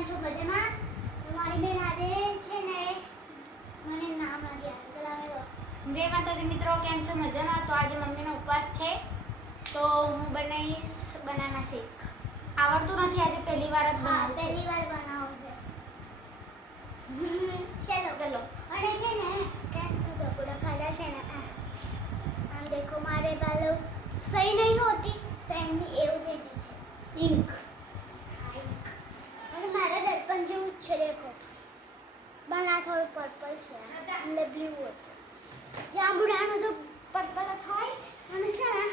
કેમ છો મજામાં? મારી બેન આજે છે ને મને નામ નથી આવતું બોલાવે તો. જય માતાજી મિત્રો, કેમ છો મજામાં? તો આજે મમ્મીનો ઉપવાસ છે તો હું બનાવીશ બનાના શેક. આવડતું નથી, આજે પહેલી વાર જ બનાવું. પહેલી વાર બનાવું છે. ચલો અને છે ને ટેન્શન તો પૂરા ખાધા છે ને આમ દેખો મારે બાલો સહી નહીં હોતી પેનની એવું થઈ ગયું છે. ઇન્ક અને મારા દર્પણ જેવું જ છે. દેખો બના થોડું પર્પલ છે અને બ્લુ હતું. જાંબુડાનો તો પર્પલ હોય અને છે ને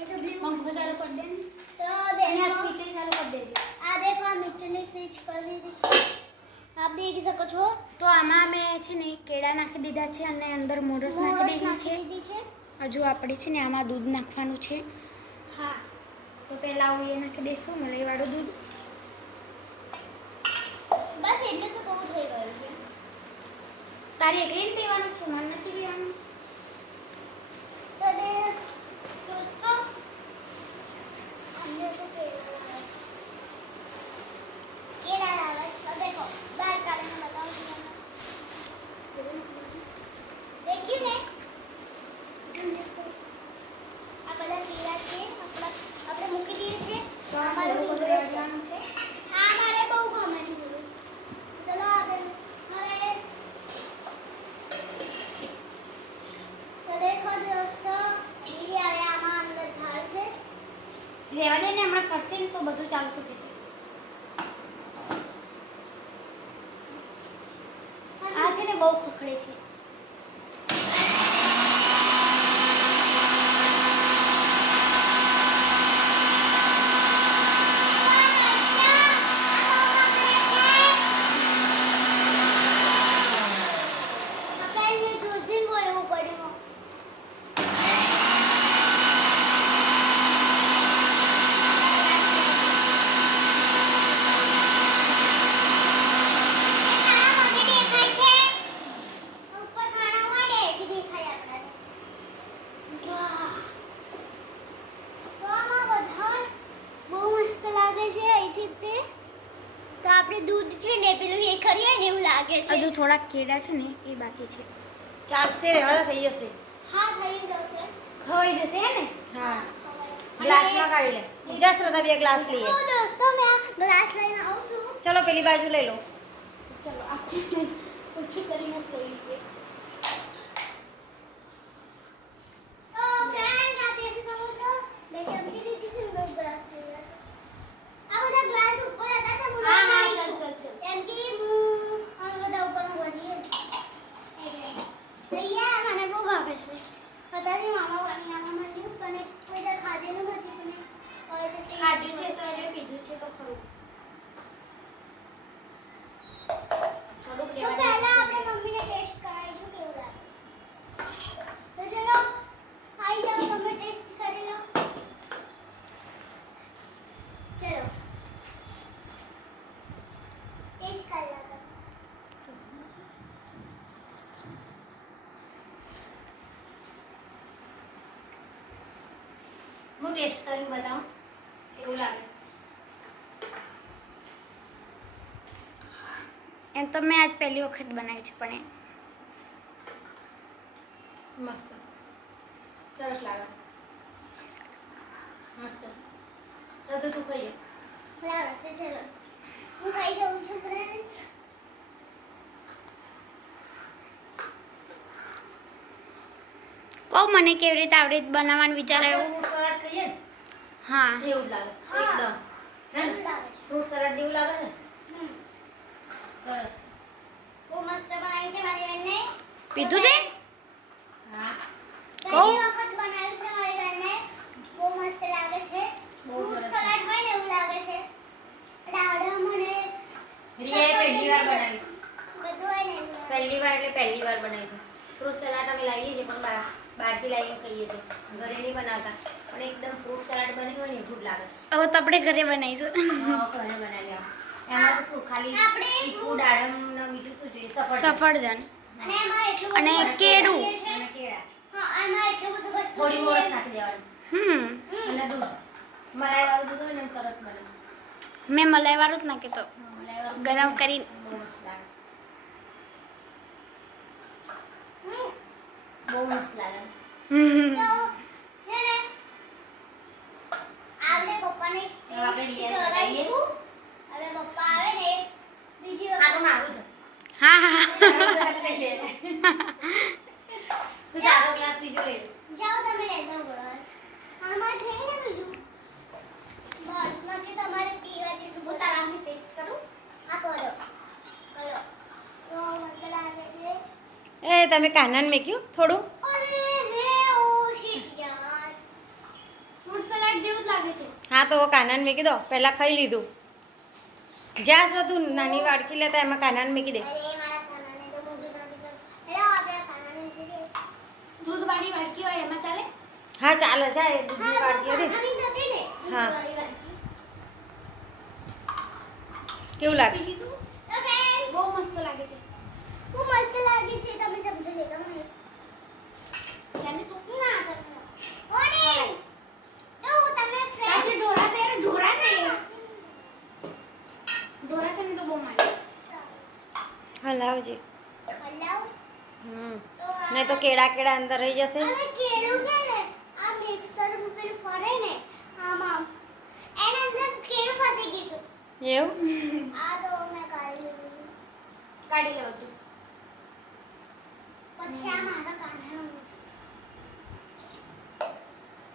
એ તો બ્લુ પંખો ચાલુ કરી દે તો દેને સ્વિચ ચાલુ કરી દેજે. આ દેખો આ નીચેની સ્વિચ કરી દીધી છે, આપ દેખી શકો છો. તો આમાં મેં છે ને કેળા નાખી દીધા છે અને અંદર મોરસ નાખી દીધી છે. હજુ આપણે છે ને આમાં દૂધ નાખવાનું છે. હા, તો પહેલા હું એ નાખી દઈશું મલાઈવાળું દૂધ. બસ એટલે તો બહુ થઈ ગયું છે. તારી એકલીને પીવાનું છે, મને નથી પીવાનું. તો દેખ દોસ્તો અમને તો કેળા લાવે તો દેખો બહાર કાઢીને બતાવું છું તમને. દેખ્યું ને આ બધા કેળા છે આપણે મૂકી દઈએ છીએ. તો અમારું ઢીંગરો છે. હા મારે બહુ ગમે છે. ચલો આગળ મારે તો દેખો દોસ્તો ધીરે આવે આમાં અંદર ઢાળ છે. રહેવા દે ને, હમણાં ફરશે ને તો બધું ચાલુ થઈ જશે. આ છે ને બહુ ખખડે છે. તો આપણે દૂધ છે ને પેલું એ કરીએ ને એવું લાગે છે. હજુ થોડા કેળા છે ને એ બાકી છે. ચાલશે, હવે થઈ જશે. હા થઈ જશે, ખવાઈ જશે હે ને. હા, ગ્લાસમાં કાઢી લે. જસ રતા બે ગ્લાસ લઈએ. તો દોસ્તો મેં આ ગ્લાસ લઈને આવું છું. ચલો પેલી બાજુ લઈ લો. ચલો આપણે ઓછી કરીને લઈએ. તો ફ્રેન્ડ્સ આ દેખી શકો છો મેં સમજી લીધી છે. મેં ગ્લાસ લીધા છે. આ બધા ગ્લાસ ઉપર હતા તો હું નાખી છું કેમ કે હું આ બધા ઉપર વજીએ ભૈયા મને બહુ ભાવે છે. પતા નહીં મામા વાણીયામાં મને પણ કોઈ દર ખાધેલું નથી પણ હવે તે ખાધું છે તો એને પીધું છે તો ખરું. થોડુંક તો પહેલા આપણે મમ્મીને ટેસ્ટ કરાવીશું કેવું લાગે છે. તો ચલો આવી જાઓ, તમે ટેસ્ટ કરી લો. ચલો ટેસ્ટ કરી લો. હું ટેસ્ટ કરીને બતાવું કેવું લાગે છે. એમ તો મેં આજ પહેલી વખત બનાવ્યું છે પણ મસ્ત, સરસ લાગે. મસ્ત. શ્રદ્ધા તું કહીએ લાગે છે. ચલો હું ખાઈ જાઉં છું ફ્રેન્ડ્સ. કહો મને કેવી રીતે આવડે બનાવવાનું વિચાર આવ્યો. ફ્રૂટ સલાડ કહીએ ને હા એવું જ લાગે છે એકદમ. હે ને ફ્રૂટ સલાડ જેવું લાગે છે. સરસ. બહુ મસ્ત બનાવ્યું છે મારી બેનને. પીધું તે? હા, પહેલી વખત બનાવ્યું છે મારી બેનને. બહુ મસ્ત લાગે છે. બહુ ફ્રૂટ સરસ. સલાડ હોય ને એવું લાગે છે. ડાળા મને રિયાએ પહેલી વાર બનાવીશ. બધું હોય ને એવું લાગે. પહેલી વાર એટલે પહેલી વાર બનાવી છે. ફ્રૂટ સલાડ અમે લાવીએ છીએ પણ બહારથી લાવીને ખાઈએ છીએ, ઘરે નહીં બનાવતા. પણ એકદમ ફ્રૂટ સલાડ બની હોય ને એવું જ લાગે છે. હવે તો આપણે ઘરે બનાવીશું. હા, ઘરે બનાવી આવો. એમાં તો શું ખાલી ચીકુ, દાડમ ને બીજું શું જોઈએ? સફરજન અને એમાં એટલું બધું અને કેળું અને કેળા. હા એમાં એટલું બધું વસ્તુ થોડી જોઈએ. મોરસ નાખી દેવાની અને દૂધ. મલાઈ વાળું દૂધ હોય ને એમ સરસ બને. મેં મલાઈ વાળું જ નાખ્યું તો ગરમ કરીને. બહુ મસ્ત લાગે. બહુ મસ્ત લાગે. તો હે ને આપણે પપ્પાને હવે આપણે રિયાને કરાવીશું. હવે પપ્પા આવે ને બીજી આ તો મારું છે. હા હા તારો ગ્લાસ લઈ લે. તું તારો ગ્લાસ બીજો લઈ લે. જાઓ તમે લેતા ગ્લાસ. આમાં છે ને બીજું બસ નથી તમારે પીવા જેટલું હું તારાથી ટેસ્ટ કરું. આ કરો તો મસ્ત લાગે છે. એ તમે કાનાને મેક્યું થોડું? અરે રે ઓ શિટ યાર. ફ્રૂટ સલાડ જેવું જ લાગે છે. હા તો કાનાને મેકી દો. પહેલા ખાઈ લીધું. જ્યાં સુધી તું નાની વાડકી લેતા એમાં કાનાને મેકી દે. અરે મારા ખાનાને તો મૂકી નથી કર. હેલો આપણે ખાનાને મૂકી દે. દૂધ વાળી વાડકી હોય એમાં ચાલે? હા ચાલે જાય દૂધની વાડકી હતી. ખાનાની નથી ને હા. દૂધવાળી વાટકી. કેવું લાગે? પી લીધું? તો ફ્રેન્ડ્સ બહુ મસ્ત લાગે છે. બહુ મસ્ત લાગે છે. તમે સમજો લેતા હું લેને તું. ના તમે કોને તો તમે ચાલશે ફ્રેન્ડ્સ ઢોરાશે અરે ઢોરાશે. ઢોરાશે ને તો બહુ મારીશ. હલાવજે. હલાવ તો નહીં તો કેળા કેળા અંદર રહી જશે. અને કેળું છે ને આ મિક્સર પેલું ફરે ને આમાં એના અંદર કેળું ફસી ગયું હતું. એવું? આ તો મેં કાઢી લીધું. કાઢી લેવા તું. પછી આ મારા કાનાનું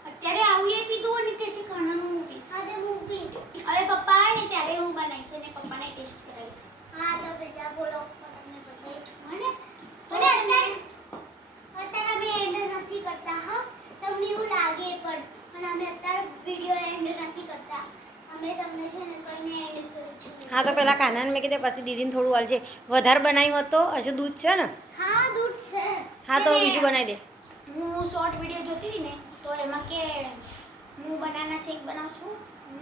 અત્યારે આવું એ પીધું અને કે છે ખાનાનું હું પીશ. આજે હું પીશ. હવે પપ્પા આવે ને ત્યારે હું બનાવીશ અને પપ્પાને ટેસ્ટ કરાવીશ. હા તો બીજા બોલો તમને બતાવી છું મને તો અને અત્યારે અમે એન્ડ નથી કરતા હા તમને એવું લાગે પણ અને અમે અત્યારે વિડિયો એન્ડ નથી કરતા અમે તમને છે ને કઈને એન્ડ કરીશું. હા તો પેલા કાનાને મેકી દે પછી દીદીને થોડું વાલજે. વધારે બનાવ્યું હોત તો હજુ દૂધ છે ને? હા દૂધ છે. હા તો છે ને. બીજું બનાવી દે. હું શોર્ટ વિડીયો જોતી હતી ને તો એમાં કે હું બનાના શેક બનાવું છું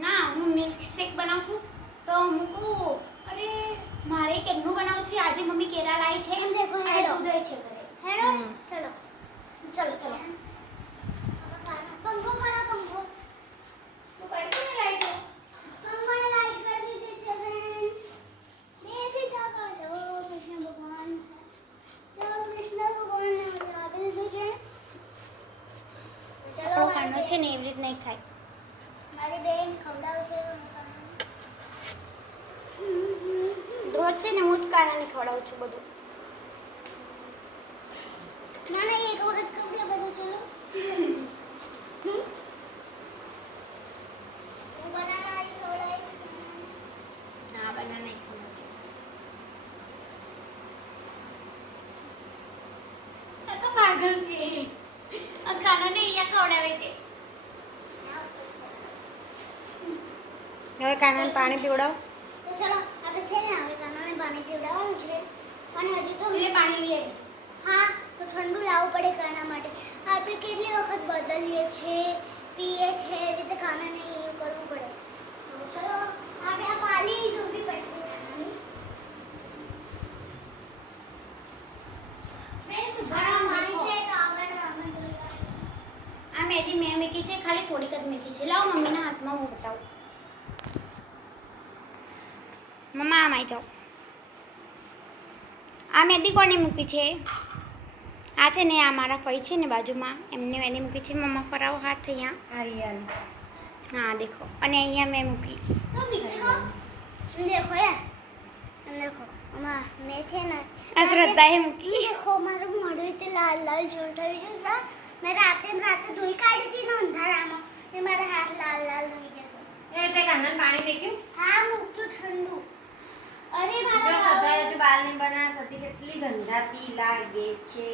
ના હું મિલ્ક શેક બનાવું છું તો હું કહું અરે મારે કેમનું બનાવું છે આજે મમ્મી કેળા લાવી છે એમ દેખો અને હેડો. દૂધ છે ઘરે. હેડો હમ. ચલો ચલો ચલો પંખો કરો પંખો. તું કરી દે ને લાઈટ. પંખોને લાઈટ કરી દીધી છે ફ્રેન્ડ્સ. દેખી શકો છો કૃષ્ણ ભગવાન તો કૃષ્ણ ભગવાનને મને આપી દીધું છે. ચલો આપણો ખાંડો છે ને એવી રીત નહીં ખાય. મારી બેન ખવડાવશે રોજ છે ને હું જ કાનાને ખવડાવું છું બધું. ના ના એક વખત ખવડે બધું ચલો હું બનાના આવી ખવડાવીશ. હા બનાના નહીં ખવડાવું છું. આ તો પાગલ છે આ કાનાને અહીંયા ખવડાવે છે. હવે કાનાને પાણી પીવડાવ. તો ચલો આપણે છે ને હવે કાનાને પાણી પીવડાવવાનું છે અને હજુ તો એટલે પાણી લઈ આવી. હા તો ઠંડુ લાવવું પડે કાના માટે. આપણે કેટલી વખત બદલીએ છીએ પીએ છીએ એવી રીતે કાનાને એવું કરવું પડે. તો ચલો આપણે આ પાલી ડૂબી પડશે. ફ્રેન્ડ્સ ઘણા મારી છે તો આપણે આ મેથી મેં મૂકી છે ખાલી થોડીક જ મૂકી છે. લાવો મમ્મીના હાથમાં હું બતાવું. મમ્મા આમ આવી જાઓ. આ મેથી કોને મૂકી છે? આ છે ને આ મારા ફઈ છે ને બાજુમાં એમને એની મૂકી છે. મમ્મા ફરાવો હાથ અહીંયા. આર્યન. હા દેખો અને અહીંયા મેં મૂકી. તો બીજો દેખો યાર દેખો અમા મેં છે ને આ શ્રદ્ધાએ મૂકી. દેખો મારું મોઢું તે લાલ લાલ જોઈ થઈ ગયું સર. મેં રાતે ધોઈ કાઢી હતી ને અંધારામાં એ મારા હાથ લાલ લાલ થઈ ગયા. એ તે કાનાને પાણી મેક્યું? હા મૂક્યું ઠંડુ. અરે જો મારા સદાય હજુ બાલ નહીં બનાવ્યા સતી કેટલી ગંધાતી લાગે છે.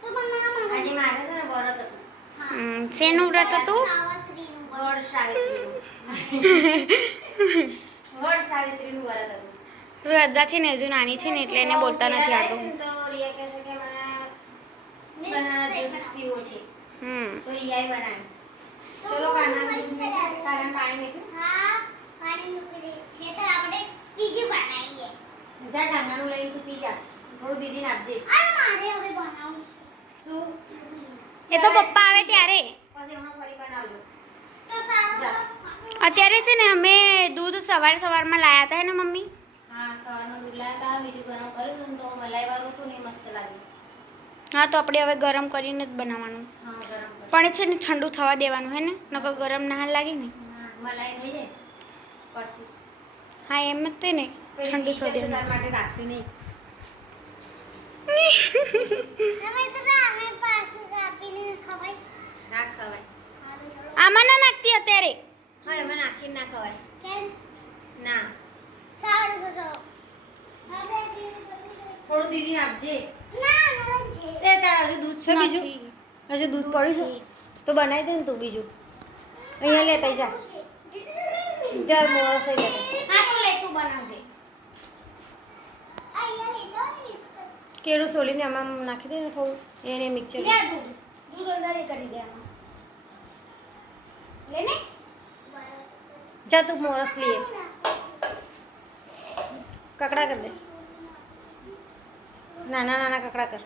તો પણ આજે મારે છે ને વ્રત હતું. શેનું વ્રત હતું? સાવત્રીનું વ્રત. વડ સાવિત્રીનું. વડ સાવિત્રીનું વ્રત હતું. શ્રદ્ધા છે ને હજુ નાની છે ને એટલે એને બોલતા નથી આવતું. તો રિયા કહે છે કે મને બનાના જ્યુસ પીવો છે. તો રિયાએ બનાવ્યું. ચલો કાનાને પાણી મેક્યું. હા પાણી મૂકી દે છે તો આપણે બીજું બનાવીએ. જા કાનાનું લઈને તું પી જા. થોડું દીદીને આપજે. અરે મારે હવે બનાવવું છે. શું? એ તો પપ્પા આવે ત્યારે. પછી હમણાં ફરી બનાવજો. અત્યારે છે ને અમે દૂધ સવારમાં લાયા હતા ને મમ્મી. હા સવારનું દૂધ લાવ્યા હતા, બીજું ગરમ કર્યું હતું ને તો મલાઈ વાળું હતું ને એ મસ્ત લાગ્યું. હા તો આપણે હવે ગરમ કરીને જ બનાવવાનું. હા ગરમ કર્યું. પણ છે ને ઠંડુ થવા દેવાનું હે ને, નકર ગરમ ના લાગે ને. હા મલાઈ થઈ જાય પછી હા એમ જ તે ને, ઠંડુ થવા તાર દેવાનું. માટે રાખશે નહીં. તમે તો રામે પાછું કાપીને ખવાય. ના ખવાય. હા તો ચલો. આમાં ના નાખતી અત્યારે. હા એમાં નાખીને ના ખવાય. કેમ? ના સારું તો ચલો. આપણે થોડું દીદી આપજે. ના ના છે. એ તારા હજુ દૂધ છે બીજું? નથી. હજુ દૂધ પડ્યું છે તો બનાવી દે ને તું બીજું. અહીંયા લેતા જા. જા મોરસ લેતા. હા તો લે તું બનાવજે. અહીંયા લીધો ને મિક્સર. કેળું સોલીને આમાં નાખી દે ને થોડું એને મિક્સર. લે દૂધ અંદર એ કરી દે આમાં. લે ને. જા તું મોરસ લઈએ. કકડા કર દે. નાના નાના કકડા કર.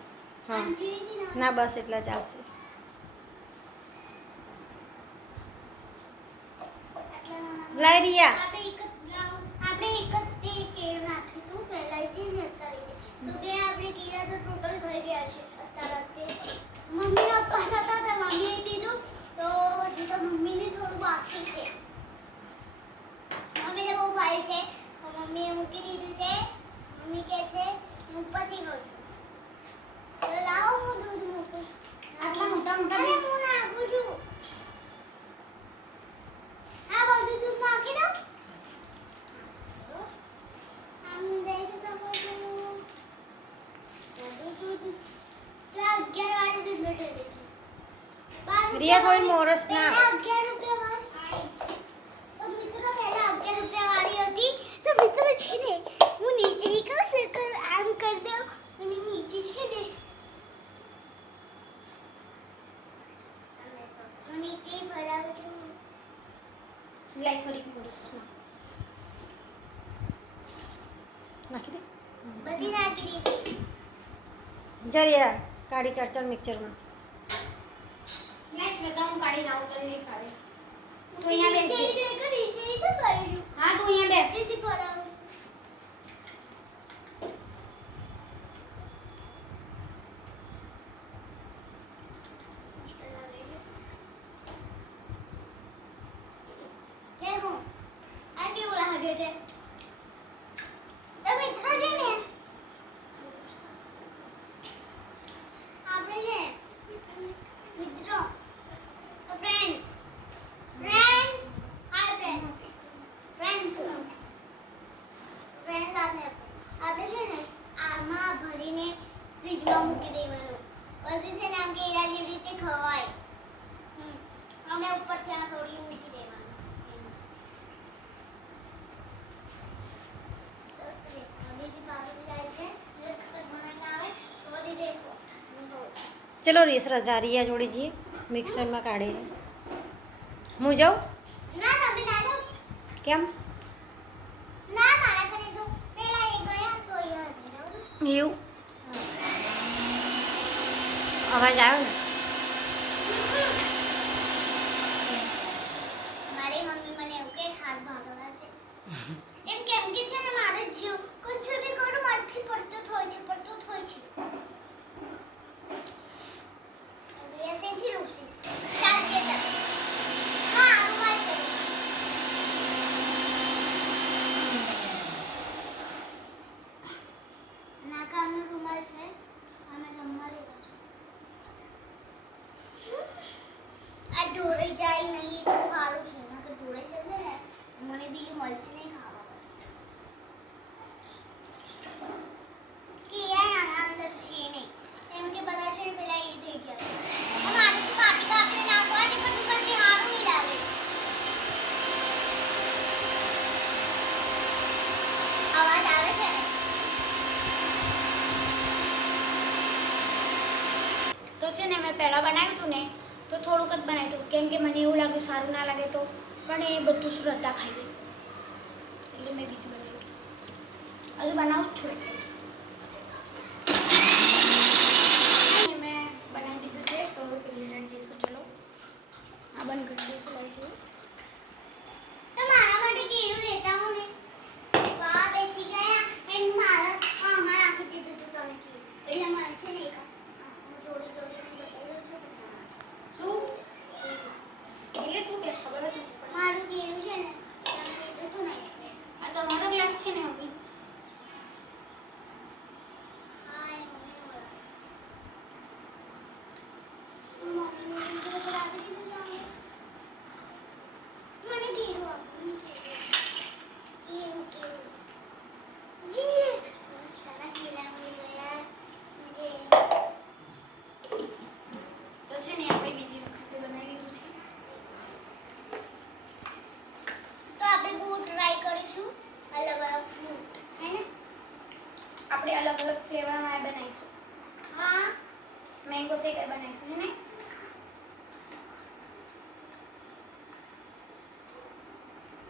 હા ના બસ એટલા ચાલશે. લાઈ રિયા. આપણે એક જ તે કેળ નાખીશું પહેલાથી ને કરી દે તો બે આપણે કેળા તો ટોટલ થઈ ગયા છે અત્યારે મમ્મીનો ઉપવાસ હતો તો મમ્મીએ કીધું તો હજી તો મમ્મીને થોડું બાકી છે મમ્મીને બહુ ભાઈ છે તો મમ્મીએ મૂકી દીધું છે મમ્મી કહે છે હું ઉપવાસી કરું છું તો લાવો હું દૂધ મૂકું છું આટલા મોટા મોટા અરે હું નાખું છું આ બધું દૂધ નાખી દો આમ દેખી શકો છો બધું દૂધ પેલા 11 વાળી દૂધ બેઠેલી છે રિયા થોડી મોરસ ના. પહેલા 11 રૂપિયા વાળી તો મિત્રો પહેલા 11 રૂપિયા વાળી હતી તો મિત્રો છે ને હું નીચે ही કહું સર આમ કરી દો અને નીચે છે ને હું નીચે ભરાવું છું લે થોડીક મોરસ નાખી દે. બધી નાખી દીધી જા રિયા કાઢી કાઢ ચાલ મિક્સરમાં. લે શ્રદ્ધા હું કાઢી લાવું તને નહીં ફાવે. તો અહીંયા બેસજે. નીચે શું ભરેલું હા તું અહીંયા બેસ. નીચેથી ભરાવું દેખો આ કેવું લાગે છે તો મિત્રો છે ને આપણે છે મિત્રો ફ્રેન્ડ્સ હાય ફ્રેન્ડ્સ આપણે છે ને આમાં ભરીને ફ્રીજમાં મૂકી દેવાનું પછી છે ને આમ કેળા જેવી રીતે ખવાય અમે ઉપરથી આ સોડી મૂકી દેવાનું દીદી ભાભી જાય છે મિક્સર બનાવીને આવે તો દીદી દેખો હું તો ચલો રી શ્રદ્ધા રિયા જોડે જઈએ મિક્સરમાં કાઢીએ. હું જાઉં ના તમે ના જાઓ કેમ? ના મારા ઘરે તો પેલા એ ગયા તો યાર જાઓ એવું અવાજ આવ્યો ને. મારી મમ્મી મને એવું કે હાથ ભાગવા છે કેમ કે છે ને મારે જો કશું બી કરું મારથી પડતો થાય છે હવે એસેથી રૂસી ચાલ કે તક હા રૂમાલ છે નાકાનો રૂમાલ છે અમે રમવા લીધો છે આ ઢોળાઈ જાય નહીં તો સારું છે નકર ઢોળાઈ જશે ને મને બીજું મળશે નહીં ખાવા પછી કે આના અંદર છે નહીં એમ કે બધા છે ને પેલા એ થઈ ગયા મારે તો કાપી કાપીને નાખવાની પણ પછી સારું નહીં લાગે અવાજ આવે છે ને તો છે ને મેં પહેલાં બનાવ્યું હતું ને તો થોડુંક જ બનાવ્યું હતું કેમ કે મને એવું લાગ્યું સારું ના લાગે તો પણ એ બધું શ્રદ્ધા ખાઈ ગઈ એટલે મેં બીજું બનાવ્યું હજુ બનાવું જ છું એટલે મેં બનાવી દીધું છે તો પેલી સાઈડ જઈશું ચલો આ બંધ કરી દઈશું લાઈટ આપણે અલગ અલગ ફ્લેવરમાં બનાવીશું. હા મેંગો શેક બનાવીશું હે ને.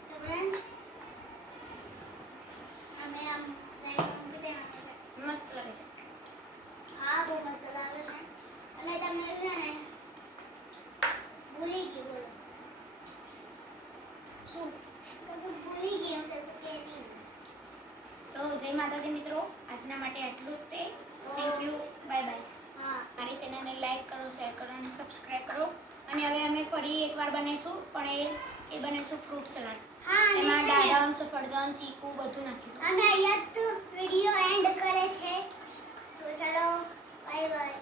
તો ફ્રેન્ડ્સ અમે આમ લાઈટ મૂકી દેવાનું છે. મસ્ત લાગે છે. હા બહુ મસ્ત લાગે છે અને તમને છે ને ભૂલી ગઈ બોલો શું? તો તું ભૂલી ગઈ હું કશું કહેતી નહીં. તો જય માતાજી મિત્રો, આજના માટે આટલું જ તે. Thank you, bye bye. હા મારી ચેનલને લાઈક કરો, શેર કરો અને સબસ્ક્રાઈબ કરો. અને હવે અમે ફરી એકવાર બનાવીશું, પણ એ બનાવીશું ફ્રૂટ સલાડ. હા અને એમાં છે ને દાડમ, સફરજન, ચીકુ બધું નાખીશું. અમે અહીંયા તો વિડીયો એન્ડ કરે છે તો ચલો બાય બાય.